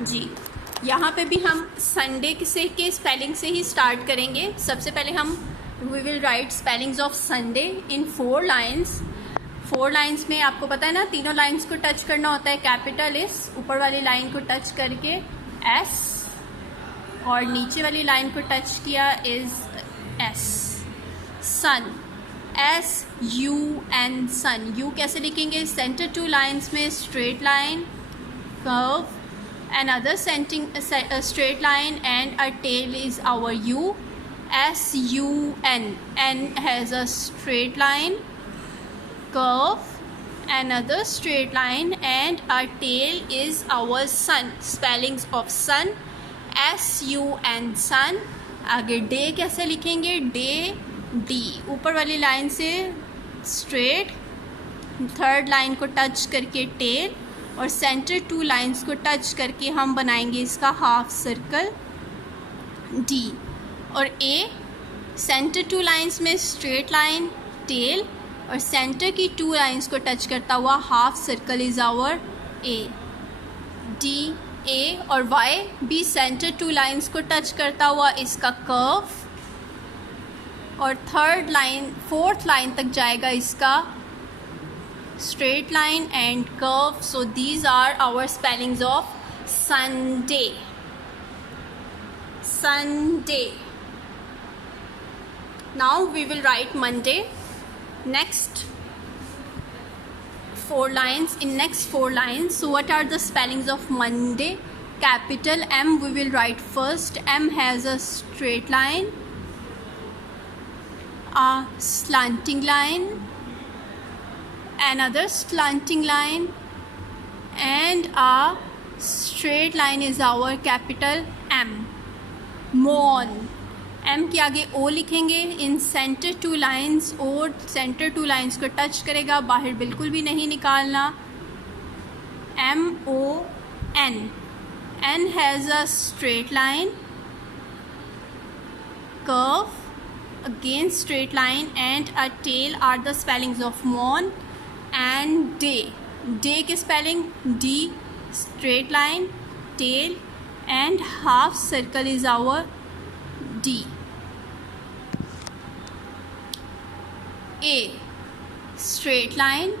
जी, यहाँ पे भी हम संडे से के स्पेलिंग से ही स्टार्ट करेंगे। सबसे पहले हम we will write spellings of Sunday in 4 lines. 4 lines में आपको पता है ना, तीनों लाइन्स को टच करना होता है। कैपिटल इस ऊपर वाली लाइन को टच करके एस, और नीचे वाली लाइन को टच किया is S. Sun, S U N, sun. U कैसे लिखेंगे? सेंटर 2 लाइन्स में straight line, curve, another straight line and a tail is our U. S-U-N, N has a straight line, curve, another straight line and a tail is our sun. Spellings of sun, S-U-N, sun. आगे day कैसे लिखेंगे? Day, D, ऊपर वाली line से straight, third line को touch करके tail, और centre 2 lines को टच करके हम बनाएंगे इसका हाफ सर्कल डी। और ए, सेंटर 2 लाइंस में स्ट्रेट लाइन, टेल, और सेंटर की 2 लाइंस को टच करता हुआ half circle is our A. D, A और वाई भी सेंटर 2 लाइंस को टच करता हुआ इसका कर्व, और थर्ड लाइन, फोर्थ लाइन तक जाएगा इसका straight line and curve. So these are our spellings of Sunday. Sunday. Now we will write Monday. Next 4 lines. In next 4 lines, so what are the spellings of Monday? Capital M we will write first. M has a straight line, a slanting line, another slanting line and a straight line is our capital M. Mon, M के आगे O लिखेंगे। इन centre 2 lines, और centre 2 lines को touch करेगा, बाहर बिल्कुल भी नहीं निकालना। M-O-N, N has a straight line, curve, again straight line and a tail are the spellings of mon. And day, day के spelling D, straight line, tail and half circle is our D. A, straight line,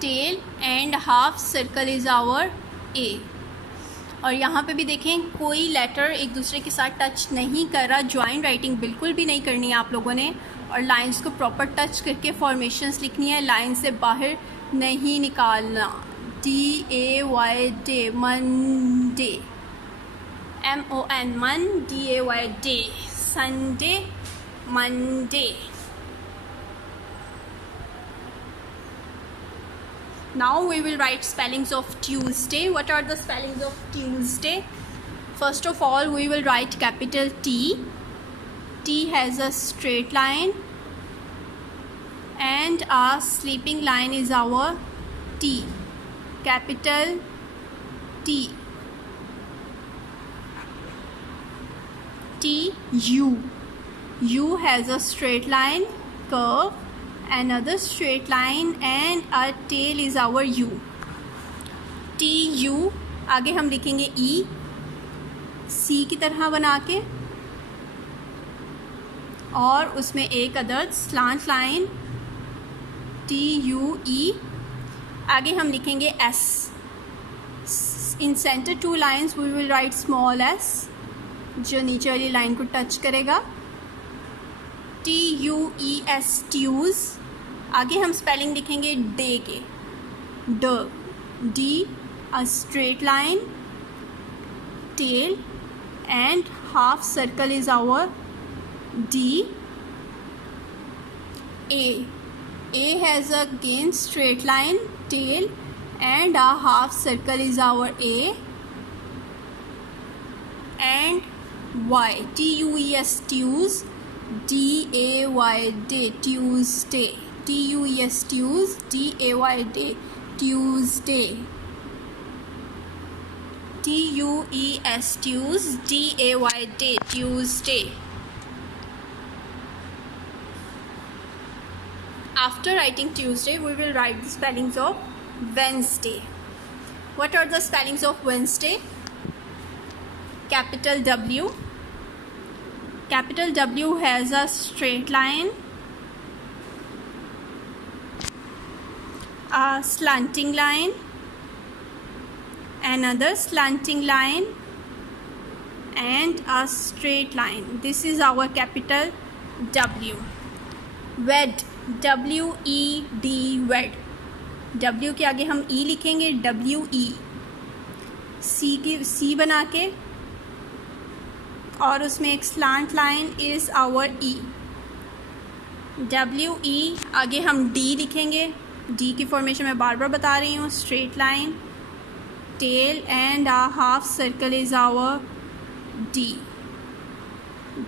tail and half circle is our A. और यहाँ पे भी देखें, कोई letter एक दूसरे के साथ टच नहीं कर रहा। ज्वाइन राइटिंग बिल्कुल भी नहीं करनी है आप लोगों ने, और लाइंस को प्रॉपर टच करके फॉर्मेशंस लिखनी है, लाइन से बाहर नहीं निकालना। D-A-Y, डे, मंडे, M-O-N, मन, D-A-Y, day, Sunday, Monday. Now we will write spellings of Tuesday. What are the spellings of Tuesday? First of all, we will write capital T. T has a straight line and a sleeping line is our T. Capital T. T, U. U has a straight line, curve, another straight line and a tail is our U. T, U, आगे हम लिखेंगे E, C की तरह बना के, और उसमें एक अदर स्लांट लाइन, T-U-E। आगे हम लिखेंगे S. In centre 2 lines we will write small s, जो नीचे वाली लाइन को टच करेगा। T-U-E-S, ट्यूज। आगे हम स्पेलिंग लिखेंगे डे के, ड, D, a straight line, tail and half circle is our D. A, A has again straight line, tail and a half circle is our A. And Y, T-U-E-S, Tues, D-A-Y, day, Tuesday, T-U-E-S, Tues, D-A-Y, day, Tuesday, T-U-E-S, Tues, D-A-Y, day, Tuesday. After writing Tuesday, we will write the spellings of Wednesday. What are the spellings of Wednesday? capital W. Capital W has a straight line, a slanting line, another slanting line, and a straight line. This is our capital W. Wed, W-E-D, wed. W के आगे हम E लिखेंगे, W-E. C बना के, और उसमें एक slant line is our E. W-E, आगे हम D लिखेंगे. D की फॉर्मेशन मैं बार बार बता रही हूँ. Straight line, tail and a half circle is our D.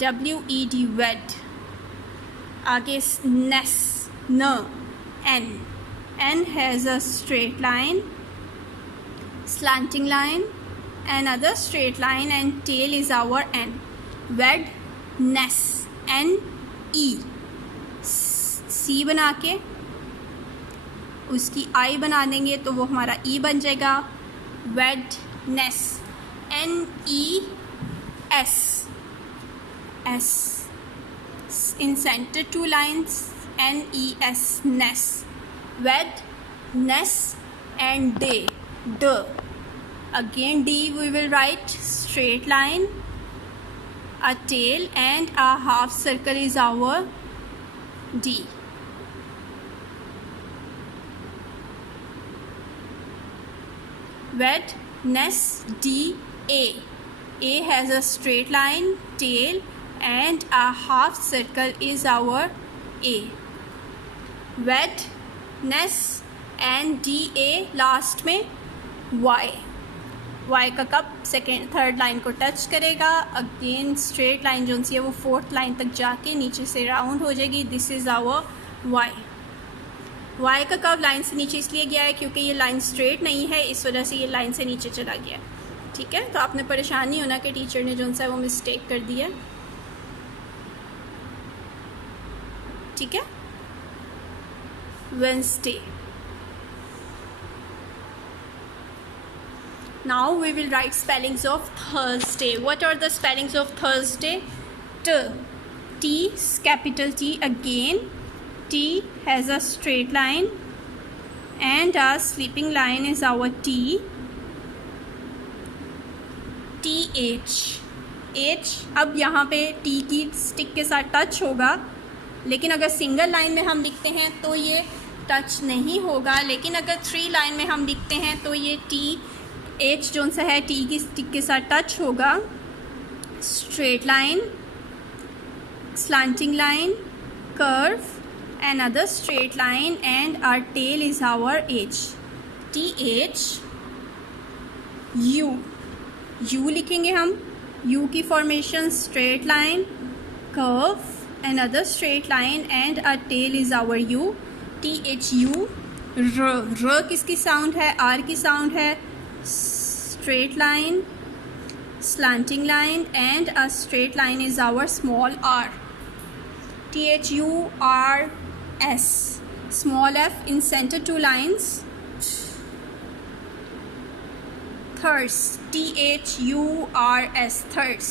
W-E-D, wed. आगे नेस, न, N. N has a straight line, slanting line, another straight line, and tail is our N. Wed, ness, N, E. C बना के उसकी I बना देंगे तो वो हमारा E बन जाएगा. Wed, ness, N, E, S. S. In center two lines, N, E, S, ness. Wed, ness, and day, D. Again D we will write straight line, a tail, and a half circle is our D. Wed, ness, D, A. A has a straight line, tail, and a half circle is our A. Wed, nes and DA, last में Y. Y का cup second third line को touch करेगा. Again straight line जो सी है वो fourth line तक जाके नीचे से राउंड हो जाएगी. This is our Y. Y का कव लाइन से नीचे इसलिए गया है क्योंकि ये लाइन स्ट्रेट नहीं है, इस वजह से ये लाइन से नीचे चला गया. ठीक है, तो आपने परेशान नहीं होना कि टीचर ने जो सा है वो मिस्टेक कर दिया. ठीक है. Wednesday. Now we will write spellings of Thursday. What are the spellings of Thursday? T, T, capital T again. T has a straight line and a sleeping line is our T. TH. H अब यहाँ पे T की stick के साथ touch होगा, लेकिन अगर single line में हम लिखते हैं तो ये टच नहीं होगा. लेकिन अगर 3 लाइन में हम लिखते हैं तो ये TH जो सा है T की स्टिक के साथ टच होगा. Straight line, slanting line, curve, another straight line, and our tail is our H. TH. U. U लिखेंगे हम. U की formation straight line, curve, another straight line, and a tail is our U. THU. R किसकी sound है? R की sound है. Straight line, slanting line, and a straight line is our small r. THURS. Small f in center 2 lines. Thurs. THURS. Thurs.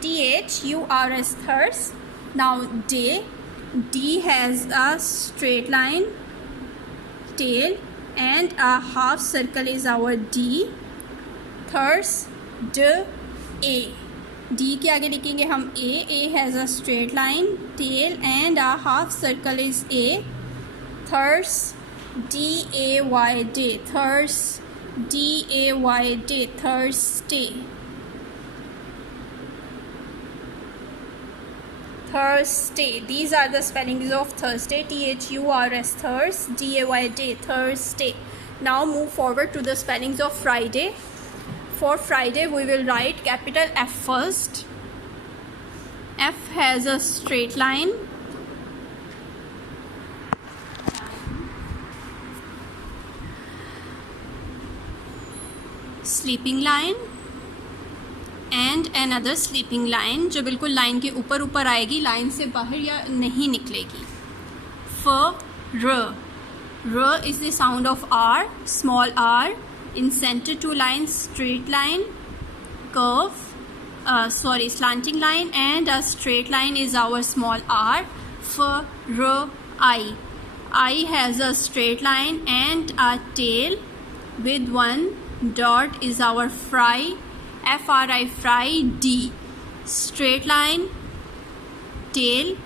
THURS. Thurs. Now day. D has a straight line, tail, and a half circle is our D. Thurs. D, A. D के आगे लिखेंगे हम A. A has a straight line, tail, and a half circle is A. Thurs. DAY, day. Thurs. DAY, day. Thursday. Thursday. These are the spellings of Thursday. THURS, Thurs. DAY, day. Thursday. Now move forward to the spellings of Friday. For Friday we will write capital F first. F has a straight line, sleeping line, and another sleeping line जो बिल्कुल line के ऊपर ऊपर आएगी, line से बाहर या नहीं निकलेगी. R. R is the sound of R, small r. In center 2 lines, straight line, curve, slanting line and a straight line is our small r. For I. I has a straight line and a tail with one dot is our fry. Fri fry. D. Straight line, tail,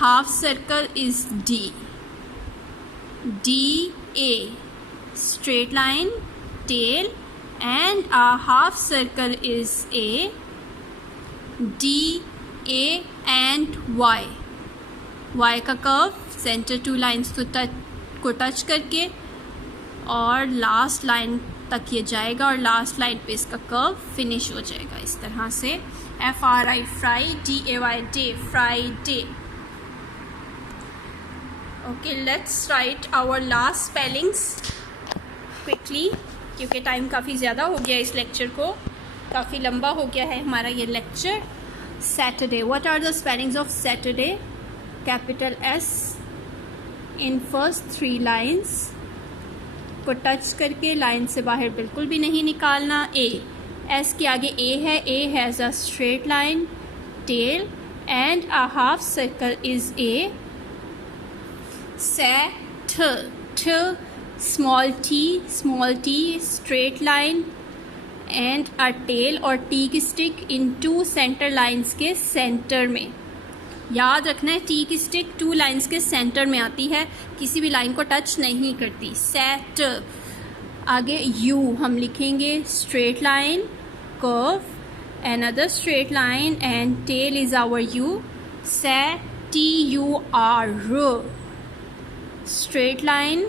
half circle is D. DA. Straight line, tail and a half circle is A. DA and Y. Y का curve centre two lines को touch करके और last line तक ये जाएगा और last line पे इसका कर्व फिनिश हो जाएगा इस तरह से. FRI fri, DAY day, Friday. Okay, let's write our last spellings quickly क्योंकि टाइम काफ़ी ज़्यादा हो गया इस लेक्चर को, काफ़ी लंबा हो गया है हमारा ये lecture. Saturday. What are the spellings of Saturday? Capital S in first 3 lines को टच करके लाइन से बाहर बिल्कुल भी नहीं निकालना. A. S के आगे A है. A has a straight line, tail and a half circle is A. T. Small t, straight line and a tail और T की स्टिक इन 2 सेंटर लाइंस के सेंटर में. याद रखना है T की स्टिक 2 लाइंस के सेंटर में आती है, किसी भी लाइन को टच नहीं करती. सेट. आगे U हम लिखेंगे straight line, curve, another straight line and tail is our U. Set. TUR. Straight line,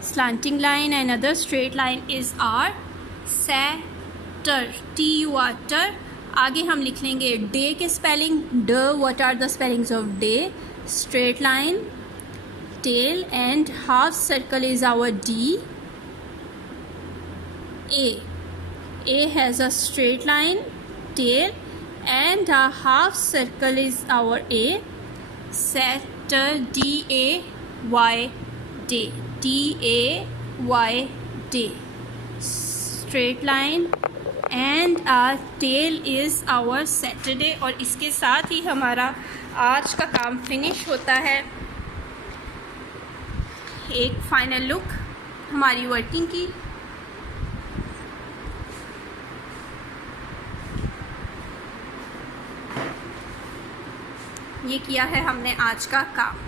slanting line, another straight line is R. Satter. TUR. आगे हम लिख लेंगे डे के स्पेलिंग. ड. What are the spellings of day? Straight line, tail and half circle is our D. A. A has a straight line, tail and a half circle is our A. Saturday. DAY day. DAY day. Straight line and our tail is our Saturday. और इसके साथ ही हमारा आज का काम finish होता है. एक फाइनल लुक हमारी वर्किंग की. ये किया है हमने आज का काम.